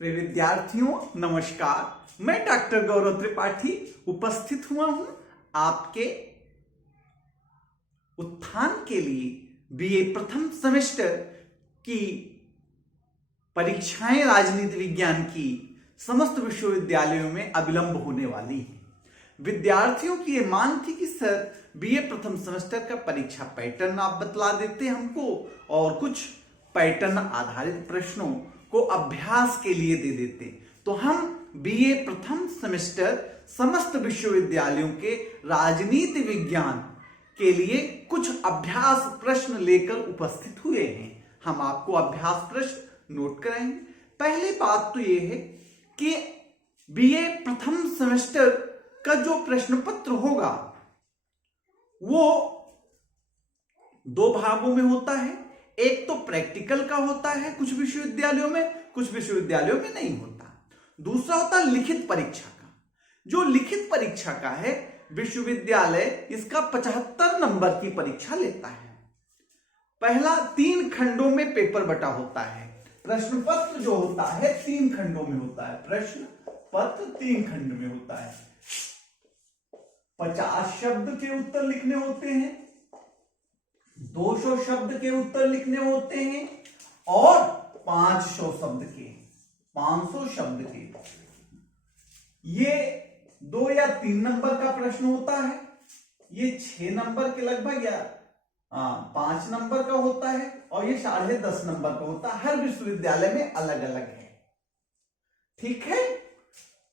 प्रिय विद्यार्थियों नमस्कार। मैं डॉक्टर गौरव त्रिपाठी उपस्थित हुआ हूं आपके उत्थान के लिए। बीए प्रथम सेमेस्टर की परीक्षाएं राजनीति विज्ञान की समस्त विश्वविद्यालयों में अविलंब होने वाली है। विद्यार्थियों की यह मांग थी कि सर बीए प्रथम सेमेस्टर का परीक्षा पैटर्न आप बतला देते हमको और कुछ पैटर्न आधारित प्रश्नों को अभ्यास के लिए दे देते। तो हम बीए प्रथम सेमेस्टर समस्त विश्वविद्यालयों के राजनीति विज्ञान के लिए कुछ अभ्यास प्रश्न लेकर उपस्थित हुए हैं। हम आपको अभ्यास प्रश्न नोट कराएंगे। पहली बात तो यह है कि बीए प्रथम सेमेस्टर का जो प्रश्न पत्र होगा वो दो भागों में होता है। एक तो प्रैक्टिकल का होता है कुछ विश्वविद्यालयों में, कुछ विश्वविद्यालयों में नहीं होता। दूसरा होता है लिखित परीक्षा का। जो लिखित परीक्षा का है विश्वविद्यालय इसका 75 नंबर की परीक्षा लेता है। पहला 3 खंडों में पेपर बटा होता है। प्रश्न पत्र जो होता है 3 खंडों में होता है। प्रश्न पत्र 3 खंड में होता है। 50 शब्द के उत्तर लिखने होते हैं, 200 शब्द के उत्तर लिखने होते हैं और 500 शब्द के, 500 शब्द के। ये 2 या 3 नंबर का प्रश्न होता है। ये 6 नंबर के लगभग या 5 नंबर का होता है और ये 10.5 नंबर का होता है। हर विश्वविद्यालय में अलग अलग है। ठीक है।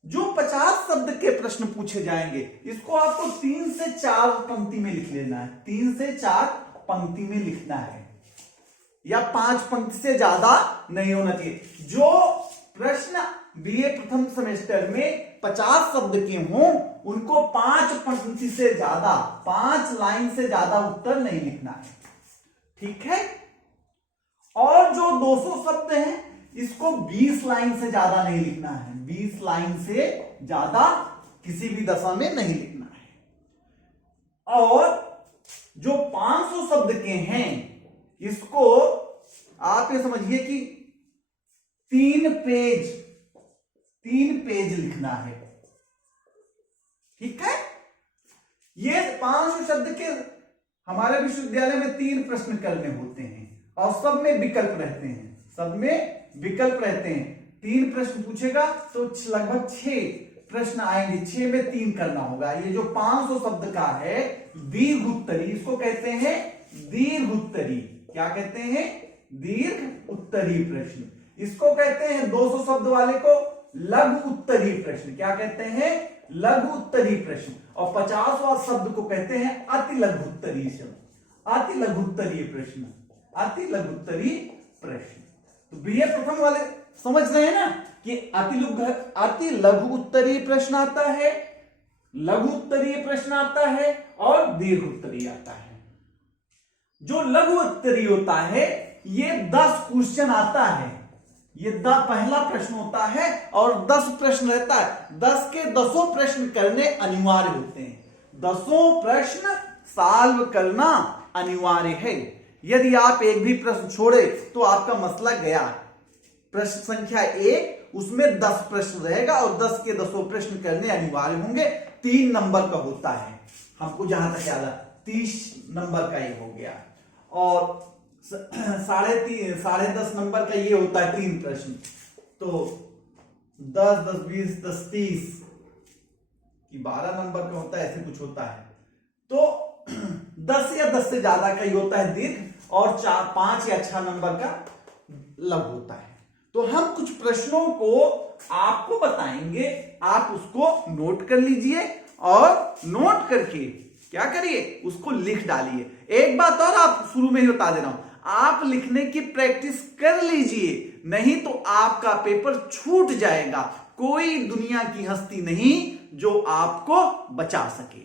जो 50 शब्द के प्रश्न पूछे जाएंगे इसको आपको 3 से 4 पंक्ति में लिख लेना है। 3 से 4 पंक्ति में लिखना है या 5 पंक्ति से ज्यादा नहीं होना चाहिए। जो प्रश्न बीए प्रथम सेमेस्टर में 50 शब्द के हों उनको 5 पंक्ति से ज्यादा, 5 लाइन से ज्यादा उत्तर नहीं लिखना है। ठीक है। और जो 200 शब्द हैं इसको 20 लाइन से ज्यादा नहीं लिखना है। 20 लाइन से ज्यादा किसी भी दशा में नहीं लिखना है। और जो 500 शब्द के हैं इसको आप ये समझिए कि 3 पेज लिखना है। ठीक है। ये 500 शब्द के हमारे विश्वविद्यालय में 3 प्रश्न करने होते हैं और सब में विकल्प रहते हैं। सब में विकल्प रहते हैं। 3 प्रश्न पूछेगा तो लगभग 6 प्रश्न आएंगे। 6 में 3 करना होगा। ये जो 500 शब्द का है दीर्घ उत्तरी, इसको कहते हैं दीर्घ उत्तरी। क्या कहते हैं? दीर्घ उत्तरी प्रश्न। इसको कहते हैं 200 शब्द वाले को लघु उत्तरी प्रश्न। क्या कहते हैं? लघु उत्तरी प्रश्न। और 50वां शब्द को कहते हैं अति लघु उत्तरी शब्द, अति लघु उत्तरीय प्रश्न, अति लघु उत्तरीय प्रश्न। तो बीए प्रथम वाले समझ रहे हैं ना कि अति लघु उत्तरीय प्रश्न आता है, लघु उत्तरीय प्रश्न आता है और दीर्घ उत्तरीय आता है। जो लघु उत्तरीय होता है ये 10 क्वेश्चन आता है। ये पहला प्रश्न होता है और 10 प्रश्न रहता है। 10 के 10 प्रश्न करने अनिवार्य होते हैं। 10 प्रश्न सॉल्व करना अनिवार्य है। यदि आप एक भी प्रश्न छोड़े तो आपका मसला गया। प्रश्न संख्या 1 उसमें 10 प्रश्न रहेगा और 10 के 10 प्रश्न करने अनिवार्य होंगे। 3 नंबर का होता है। हमको जहां तक याद है 30 नंबर का ये हो गया और 10.5 नंबर का ये होता है 3 प्रश्न। तो 10, 10, 20, 10, 30 की 12 नंबर का होता है, ऐसे कुछ होता है। तो 10 या 10 से ज्यादा का ही होता है दीर्घ और 5 या 6 नंबर का लघु होता है। तो हम कुछ प्रश्नों को आपको बताएंगे, आप उसको नोट कर लीजिए और नोट करके क्या करिए उसको लिख डालिए। एक बात और आप शुरू में ही बता दे रहा हूं, आप लिखने की प्रैक्टिस कर लीजिए, नहीं तो आपका पेपर छूट जाएगा। कोई दुनिया की हस्ती नहीं जो आपको बचा सके।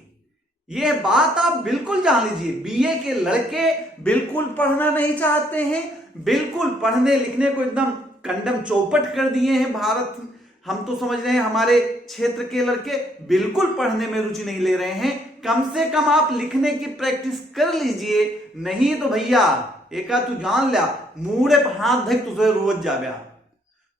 यह बात आप बिल्कुल जान लीजिए। बीए के लड़के बिल्कुल पढ़ना नहीं चाहते हैं, बिल्कुल पढ़ने लिखने को एकदम कंडम चौपट कर दिए हैं भारत। हम तो समझ रहे हैं हमारे क्षेत्र के लड़के बिल्कुल पढ़ने में रुचि नहीं ले रहे हैं। कम से कम आप लिखने की प्रैक्टिस कर लीजिए, नहीं तो भैया एका तू जान लिया मुड़े पर हाथ धक तुझे रोज जा।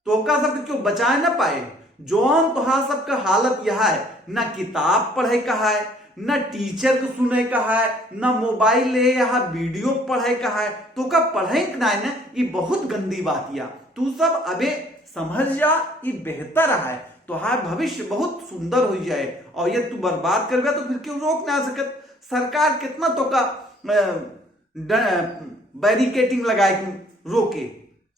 तो का सब क्यों बचाए ना पाए। जौन तुहार सबका हालत यह है, न किताब पढ़े कहा है, न टीचर को सुने कहा है, न मोबाइल ले यहाँ वीडियो पढ़े कहा है, तो का पढ़े ना है। ये बहुत गंदी बात या तू सब अबे समझ जा, ये बेहतर है, तुहार भविष्य बहुत सुंदर हो जाए। और ये तू बर्बाद कर गया तो फिर क्यों रोक ना सकत। सरकार कितना तो का बैरिकेटिंग लगाए रोके,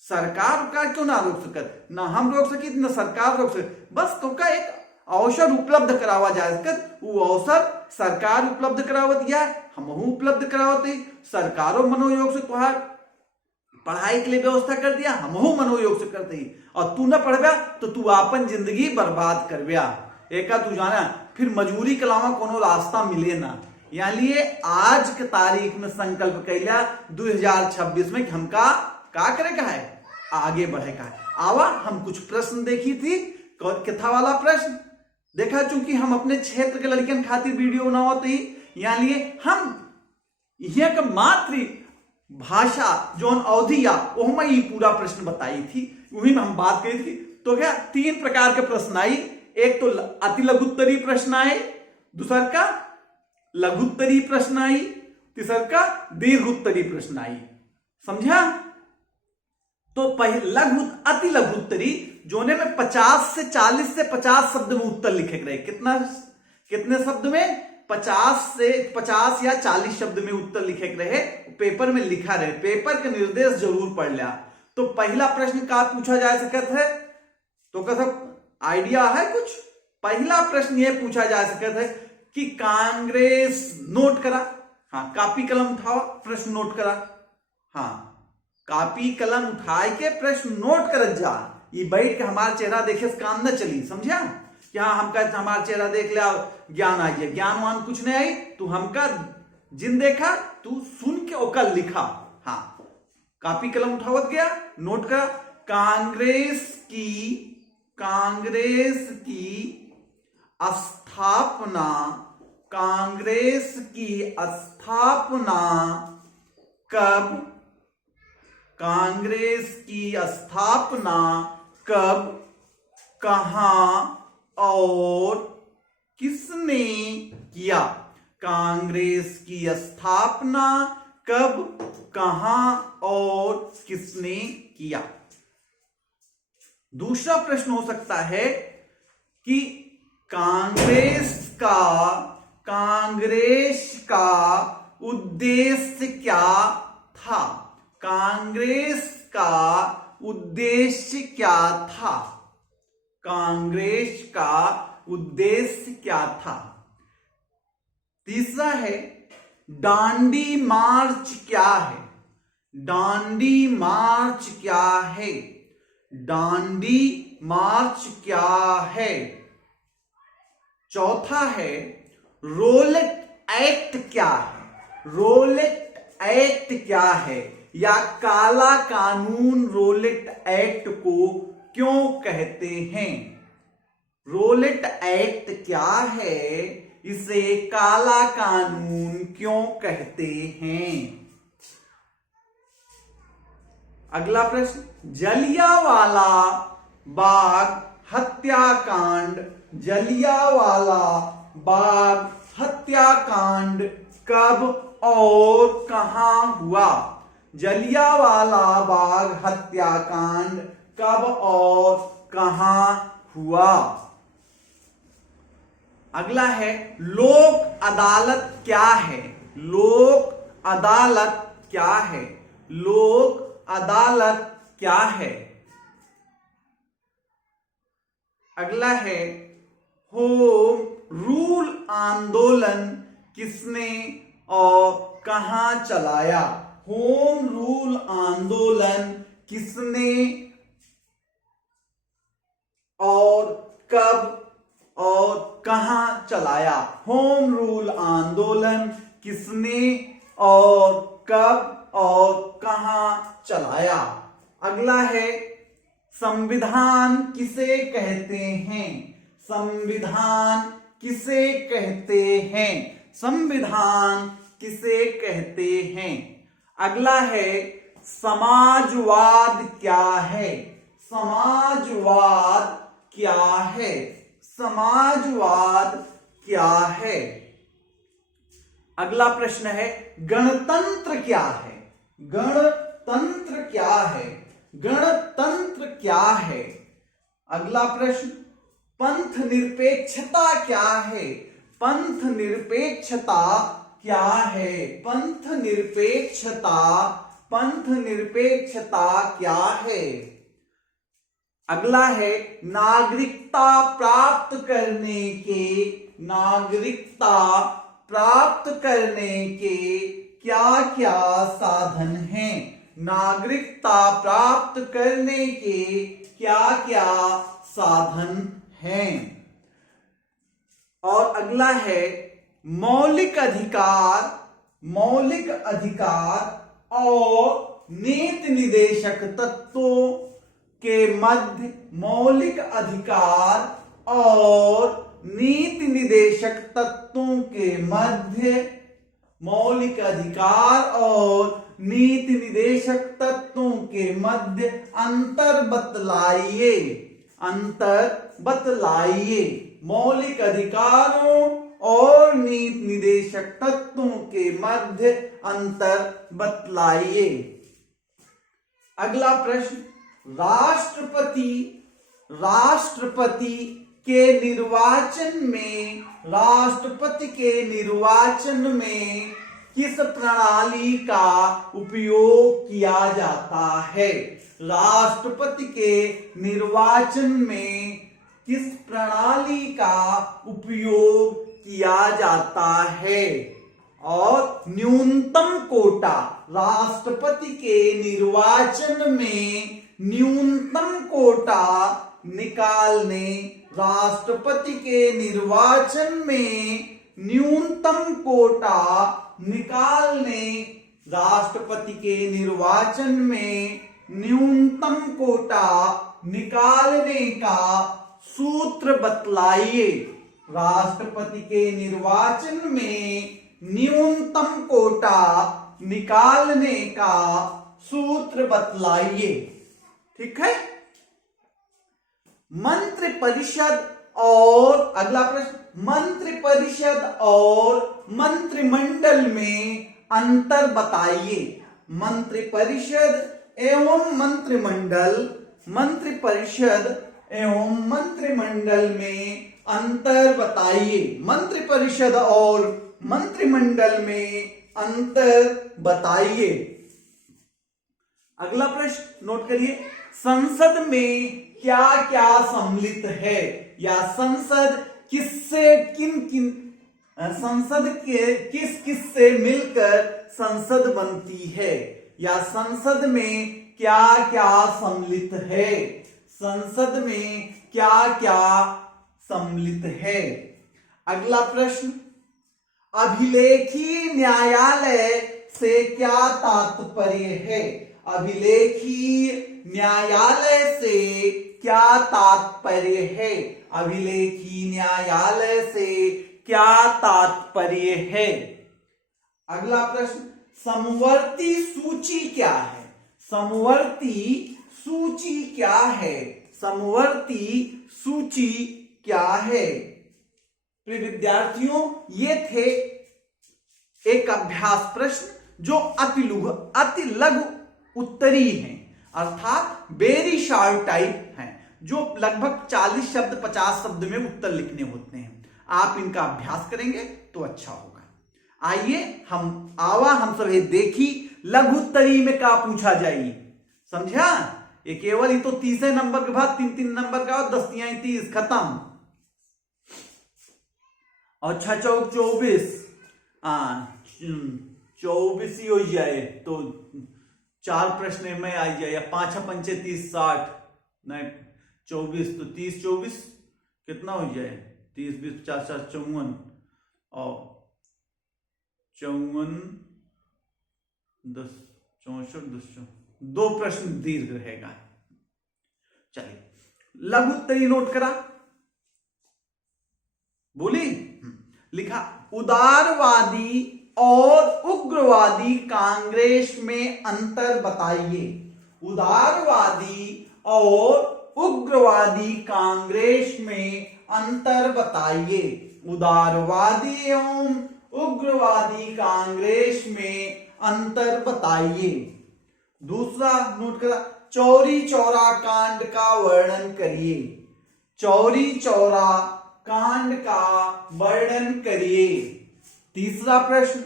सरकार क्यों ना रोक सकत। ना हम रोक सकी ना सरकार रोक सकत। बस तो का एक अवसर उपलब्ध करावा जा सकत, वो अवसर सरकार उपलब्ध करावत या हम उपलब्ध करावत ही। सरकारों मनोयोग से तुहार पढ़ाई के लिए व्यवस्था कर दिया, हम मनोयोग से करते ही। और तू ना पढ़बा तो तू अपन जिंदगी बर्बाद करबा। एका तू जाना फिर मजूरी के अलावा कोनो रास्ता मिले ना। यहाँ लिए आज के तारीख में संकल्प कैला 2026 में कि हमका का करे का है, आगे बढ़े का है। आवा हम कुछ प्रश्न देखी थी। कथा वाला प्रश्न देखा, चूंकि हम अपने क्षेत्र के लड़कियन खातिर वीडियो ना होते ही, यहाँ लिए हम यहाँ का मातृ भाषा जोन अवधि या ओहमा ही पूरा प्रश्न बताई थी, वही में हम बात करी थी। तो क्या 3 प्रकार के प्रश्न आई। एक तो अति लघुत्तरी प्रश्न आए, दूसर का लघुत्तरी प्रश्न आई, तीसर का दीर्घोत्तरी प्रश्न आई। समझा। तो पहले अति लघुत्तरी जोने में 50 से 40 से 50 शब्द में उत्तर लिखे रहे। कितने शब्द में 50 या 40 शब्द में उत्तर लिखे रहे, पेपर में लिखा रहे। पेपर के निर्देश जरूर पढ़ लिया। तो पहला प्रश्न का पूछा जा सकता है, तो कैसा आइडिया है कुछ। पहला प्रश्न यह पूछा जा सकता है कि कांग्रेस नोट करा। हाँ, कापी कलम उठाओ, प्रश्न नोट करा। हाँ, कापी कलम उठाए के प्रश्न नोट कर जा। ये बैठ के हमारा चेहरा देखे काम न चली। समझा। क्या हमका हमारा चेहरा देख लिया ज्ञान आ गया, ज्ञानवान कुछ नहीं आई। तू हमका जिन देखा, तू सुन के ओकर लिखा। हाँ, कापी कलम उठावत गया, नोट करा। कांग्रेस की स्थापना कब, कहां और किसने किया। कांग्रेस की स्थापना कब, कहां और किसने किया। दूसरा प्रश्न हो सकता है कि कांग्रेस का उद्देश्य क्या था। कांग्रेस का उद्देश्य क्या था। कांग्रेस का उद्देश्य क्या था। तीसरा है दांडी मार्च क्या है। दांडी मार्च क्या है। दांडी मार्च क्या है। चौथा है रोलेट एक्ट क्या है। रोलेट एक्ट क्या है, या काला कानून रोलेट एक्ट को क्यों कहते हैं। रोलेट एक्ट क्या है, इसे काला कानून क्यों कहते हैं। अगला प्रश्न, जलियांवाला बाग हत्याकांड। जलियांवाला बाग हत्याकांड कब और कहां हुआ। जलियांवाला बाग हत्याकांड कब और कहां हुआ। अगला है लोक अदालत क्या है। लोक अदालत क्या है। लोक अदालत क्या है। अगला है होम रूल आंदोलन किसने और कहां चलाया। होम रूल आंदोलन किसने और कब और कहां चलाया। होम रूल आंदोलन किसने और कब और कहां चलाया। अगला है संविधान किसे कहते हैं। संविधान किसे कहते हैं। संविधान किसे कहते हैं। अगला है समाजवाद क्या है। समाजवाद क्या है? समाजवाद क्या है? अगला प्रश्न है गणतंत्र क्या है? गणतंत्र क्या है? गणतंत्र क्या है? अगला प्रश्न पंथ निरपेक्षता क्या है? पंथ निरपेक्षता क्या है? पंथ निरपेक्षता, पंथ निरपेक्षता क्या है? अगला है नागरिकता प्राप्त करने के, नागरिकता प्राप्त करने के क्या क्या साधन हैं? नागरिकता प्राप्त करने के क्या क्या साधन हैं? और अगला है मौलिक अधिकार, मौलिक अधिकार और नीति निदेशक तत्वों के मध्य, मौलिक अधिकार और नीति निदेशक तत्वों के मध्य, मौलिक अधिकार और नीति निदेशक तत्वों के मध्य अंतर बतलाइए, अंतर बतलाइए। मौलिक अधिकारों और नीति निदेशक तत्वों के मध्य अंतर बतलाइए। अगला प्रश्न राष्ट्रपति, राष्ट्रपति के निर्वाचन में, राष्ट्रपति के निर्वाचन में किस प्रणाली का उपयोग किया जाता है? राष्ट्रपति के निर्वाचन में किस प्रणाली का उपयोग किया जाता है? और न्यूनतम कोटा, राष्ट्रपति के निर्वाचन में न्यूनतम कोटा निकालने, राष्ट्रपति के निर्वाचन में न्यूनतम कोटा निकालने, राष्ट्रपति के निर्वाचन में न्यूनतम कोटा निकालने का सूत्र बतलाइए। राष्ट्रपति के निर्वाचन में न्यूनतम कोटा निकालने का सूत्र बतलाइए। ठीक है। मंत्रिपरिषद और अगला प्रश्न मंत्रिपरिषद और मंत्रिमंडल में अंतर बताइए। मंत्रिपरिषद एवं मंत्रिमंडल, मंत्रिपरिषद एवं मंत्रिमंडल में अंतर बताइए। मंत्रिपरिषद और मंत्रिमंडल में अंतर बताइए। अगला प्रश्न नोट करिए, संसद में क्या क्या सम्मिलित है? या संसद किससे किन किन, संसद के किस किस से मिलकर संसद बनती है? या संसद में क्या क्या सम्मिलित है? संसद में क्या क्या सम्मिलित है? अगला प्रश्न अभिलेखी न्यायालय से क्या तात्पर्य है? अभिलेखी न्यायालय से क्या तात्पर्य है? अभिलेखी न्यायालय से क्या तात्पर्य है? अगला प्रश्न समवर्ती सूची क्या है? समवर्ती सूची क्या है? समवर्ती सूची क्या है? प्रिय विद्यार्थियों, ये थे एक अभ्यास प्रश्न जो अति लघु उत्तरी हैं, अर्थात वेरी शॉर्ट टाइप हैं, जो लगभग 40 शब्द 50 शब्द में उत्तर लिखने होते हैं। आप इनका अभ्यास करेंगे तो अच्छा होगा। आइए हम सब देखी लघु उत्तरी में क्या पूछा जाइए, समझा? ये केवल ही तो 30 नंबर के बाद 3-3 नंबर का और 10 तियां 30 खत्म। और 6 चौक 24, 24 ही हो जाए तो 4 प्रश्न में आ जाए, या 5 पंचे 30 60, नहीं 24 तो 30 24 कितना हो जाए? 30 20 50 50 54 और 54 10 64 10 2 प्रश्न दीर्घ रहेगा। चलिए लघु उत्तरी नोट करा, बोली लिखा उदारवादी और उग्रवादी कांग्रेस में अंतर बताइए। उदारवादी और उग्रवादी कांग्रेस में अंतर बताइए। उदारवादी एवं उग्रवादी कांग्रेस में अंतर बताइए। दूसरा नोट करा, चौरी चौरा कांड का वर्णन करिए। चौरी चौरा कांड का वर्णन करिए। तीसरा प्रश्न,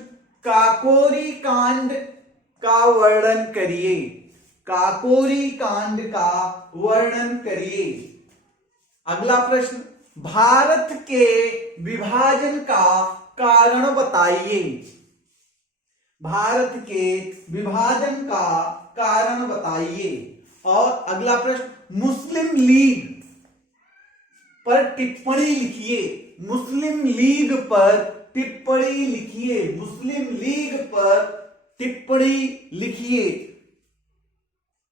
काकोरी कांड का वर्णन करिए। काकोरी कांड का वर्णन करिए। अगला प्रश्न, भारत के विभाजन का कारण बताइए। भारत के विभाजन का कारण बताइए। और अगला प्रश्न, मुस्लिम लीग पर टिप्पणी लिखिए। मुस्लिम लीग पर टिप्पणी लिखिए। मुस्लिम लीग पर टिप्पणी लिखिए।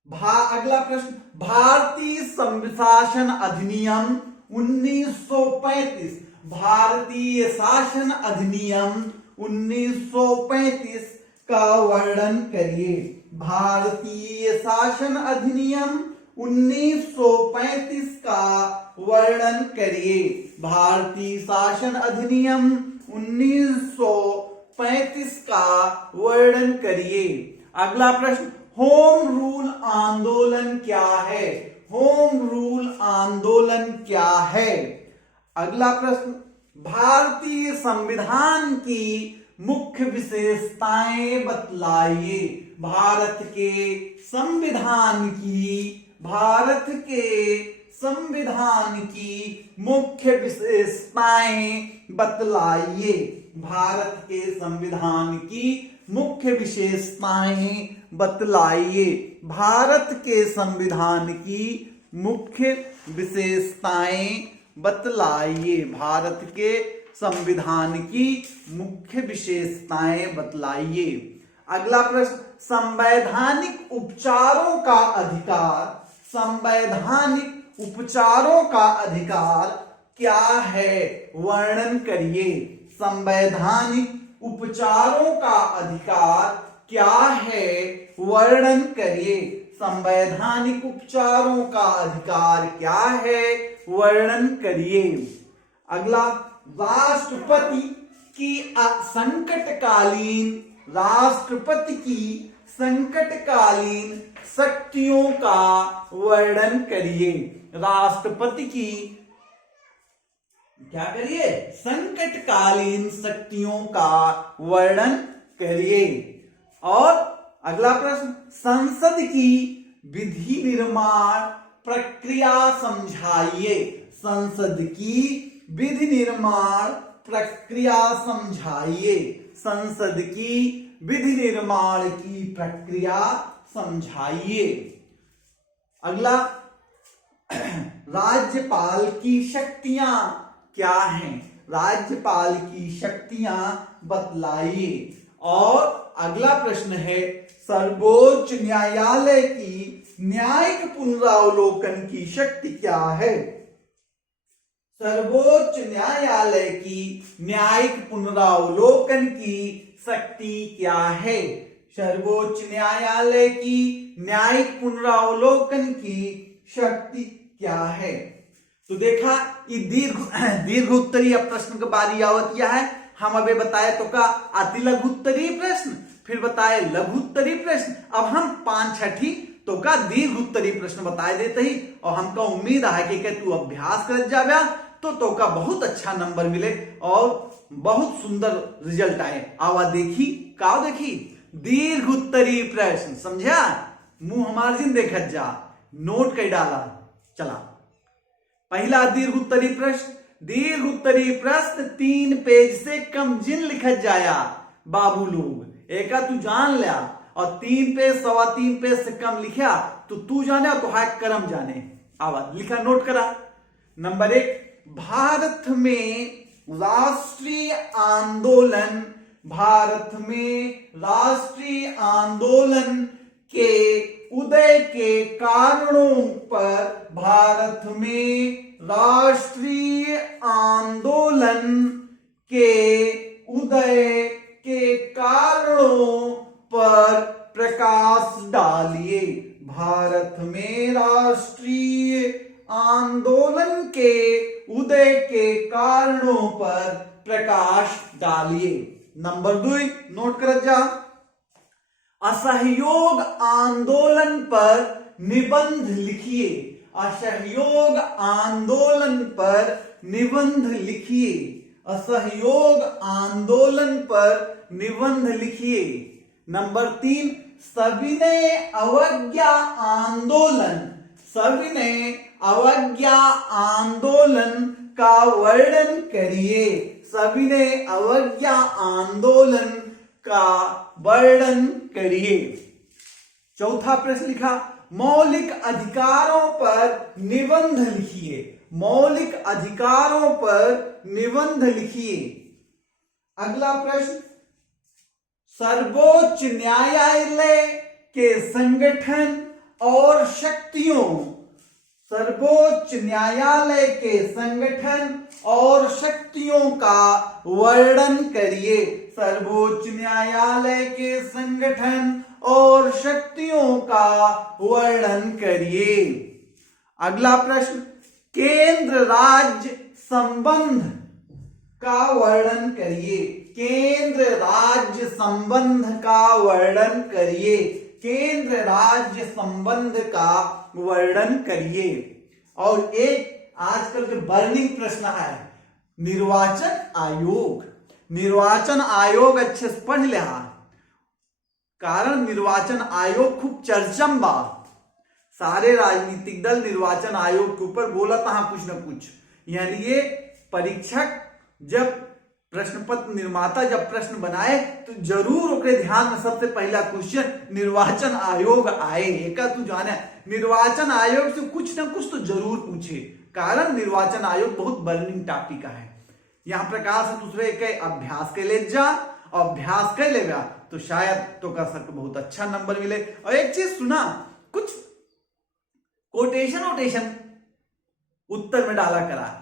अगला प्रश्न, भारतीय शासन अधिनियम 1935। भारतीय शासन अधिनियम 1935 का वर्णन करिए। भारतीय शासन अधिनियम 1935 का वर्णन करिए। भारतीय शासन अधिनियम 1935 का वर्णन करिए। अगला प्रश्न, होम रूल आंदोलन क्या है? होम रूल आंदोलन क्या है? अगला प्रश्न, भारतीय संविधान की मुख्य विशेषताएं बतलाइए। भारत के संविधान की मुख्य विशेषताएं बतलाइए। भारत के संविधान की मुख्य विशेषताएं बतलाइए। भारत के संविधान की मुख्य विशेषताएं बतलाइए। भारत के संविधान की मुख्य विशेषताएं बतलाइए। अगला प्रश्न, संवैधानिक उपचारों का अधिकार। संवैधानिक उपचारों का अधिकार क्या है? वर्णन करिए। संवैधानिक उपचारों का अधिकार क्या है? वर्णन करिए। संवैधानिक उपचारों का अधिकार क्या है? वर्णन करिए। अगला, राष्ट्रपति की संकटकालीन शक्तियों का वर्णन करिए। राष्ट्रपति की क्या करिए? संकटकालीन शक्तियों का वर्णन करिए। और अगला प्रश्न, संसद की विधि निर्माण प्रक्रिया समझाइए। संसद की विधि निर्माण प्रक्रिया समझाइए। संसद की विधि निर्माण की प्रक्रिया समझाइए। अगला, राज्यपाल की शक्तियां क्या हैं? राज्यपाल की शक्तियां बतलाइए। और अगला प्रश्न है, सर्वोच्च न्यायालय की न्यायिक पुनरावलोकन की शक्ति क्या है? सर्वोच्च न्यायालय की न्यायिक पुनरावलोकन की शक्ति क्या है? सर्वोच्च न्यायालय की न्यायिक पुनरावलोकन की शक्ति क्या है? तो देखा, ये दीर्घ उत्तरीय प्रश्न का बारी आवत यह है। हम अबे बताए तो का अति लघु उत्तरीय प्रश्न, फिर बताए लघु उत्तरीय प्रश्न, अब हम 5-6 तो का दीर्घ उत्तरीय प्रश्न बताए देते ही। और हमका उम्मीद है कि तू अभ्यास कर जावे तो का बहुत अच्छा नंबर मिले और बहुत सुंदर रिजल्ट आए। आवा देखी का देखी दीर्घ उत्तरीय प्रश्न, समझा? मुंह मार्जिन देखत जा, नोट कर डाला। चला, पहला दीर्घ उत्तरीय प्रश्न। दीर्घ उत्तरीय प्रश्न 3 पेज से कम जिन लिखत जाया बाबू लोग, एका तू जान लिया। और 3 पेज 3.25 पेज से कम लिखा तो तू जाने तो हाय करम जाने। आवा लिखा, नोट करा। नंबर 1, भारत में राष्ट्रीय आंदोलन। भारत में राष्ट्रीय आंदोलन के उदय के कारणों पर। भारत में राष्ट्रीय आंदोलन के उदय के कारणों पर प्रकाश डालिए। भारत में राष्ट्रीय आंदोलन के उदय के कारणों पर प्रकाश डालिए। नंबर 2 नोट कर जा, असहयोग आंदोलन पर निबंध लिखिए। असहयोग आंदोलन पर निबंध लिखिए। असहयोग आंदोलन पर निबंध लिखिए। नंबर 3 सविनय अवज्ञा आंदोलन, सविनय अवज्ञा आंदोलन का वर्णन करिए। सविनय अवज्ञा आंदोलन का वर्णन करिए। चौथा प्रश्न लिखा, मौलिक अधिकारों पर निबंध लिखिए। मौलिक अधिकारों पर निबंध लिखिए। अगला प्रश्न, सर्वोच्च न्यायालय के संगठन और शक्तियों, सर्वोच्च न्यायालय के संगठन और शक्तियों का वर्णन करिए। सर्वोच्च न्यायालय के संगठन और शक्तियों का वर्णन करिए। अगला प्रश्न, केंद्र राज्य संबंध का वर्णन करिए। केंद्र राज्य संबंध का वर्णन करिए। केंद्र राज्य संबंध का वर्णन करिए। और एक आजकल के बर्निंग प्रश्न है, निर्वाचन आयोग। निर्वाचन आयोग अच्छे से पढ़ ले, कारण निर्वाचन आयोग खूब चर्चम बा। सारे राजनीतिक दल निर्वाचन आयोग के ऊपर बोला था कुछ न कुछ। यानी परीक्षक जब प्रश्न पत्र निर्माता जब प्रश्न बनाए तो जरूर ओकरे ध्यान में सबसे पहला क्वेश्चन निर्वाचन आयोग आए। एक तू जाने निर्वाचन आयोग से कुछ ना कुछ तो जरूर पूछे, कारण निर्वाचन आयोग बहुत बर्निंग टॉपिक है। यहाँ प्रकार से दूसरे के अभ्यास के ले जा, अभ्यास कर लेगा तो शायद तो का सर को बहुत अच्छा नंबर मिले। और एक चीज सुना, कुछ कोटेशन उत्तर में डाला करा,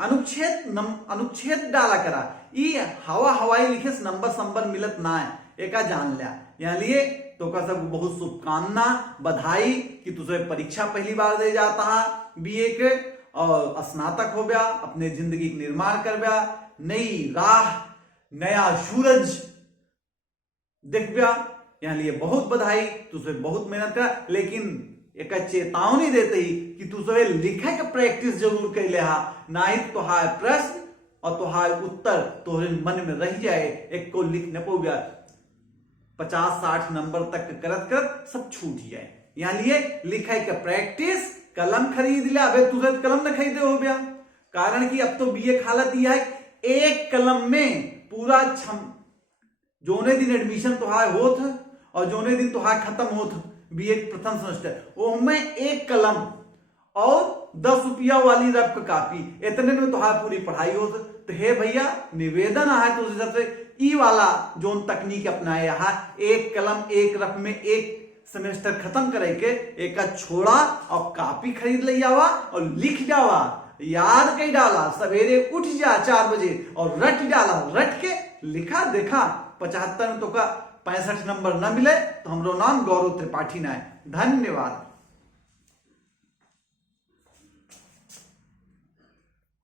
अनुच्छेद डाला करा। ये हवाई लिखे से नंबर मिलत ना है, एका जान लिया। यहाँ लिए तो का सब बहुत शुभकामना, बधाई कि तुझे परीक्षा पहली बार दे जाता है बीए के, और स्नातक हो गया, अपने जिंदगी का निर्माण कर गया, नई राह नया सूरज दिख गया। यहाँ लिए बहुत बधाई, तुझे बहुत मेहनत कर, लेकिन एक चेतावनी देते ही कि तू जो लिखे का प्रैक्टिस जरूर कर ले, नहीं तुहार प्रश्न और तुहार उत्तर तोहरे मन में रह जाए, एक को लिख न पो गया 50-60 नंबर तक करत करत सब छूट जाए। यहाँ लिए लिखे का प्रैक्टिस, कलम खरीद लिया। अबे तुझे कलम न खरीदे हो गया, कारण कि अब तो बीए हालत यह है, एक कलम में पूरा जोने दिन एडमिशन तुहार होत और जोने दिन तुहार खत्म होत बीए प्रथम सेमेस्टर, वो में एक कलम और 10 रुपया वाली रफ कापी, इतने में तुहार पूरी पढ़ाई हो। तो हे भैया निवेदन है तो सबसे ई वाला जोन तकनीक अपनाए, एक कलम एक रफ में एक सेमेस्टर खत्म करे के, एक छोड़ा और कापी खरीद ले जावा और लिख जावा, याद कर डाला, सवेरे उठ जा 4 बजे और रट डाला, रट के लिखा देखा 75 में तो का 65 नंबर न मिले तो हमरो नाम गौरव त्रिपाठी ना है। धन्यवाद।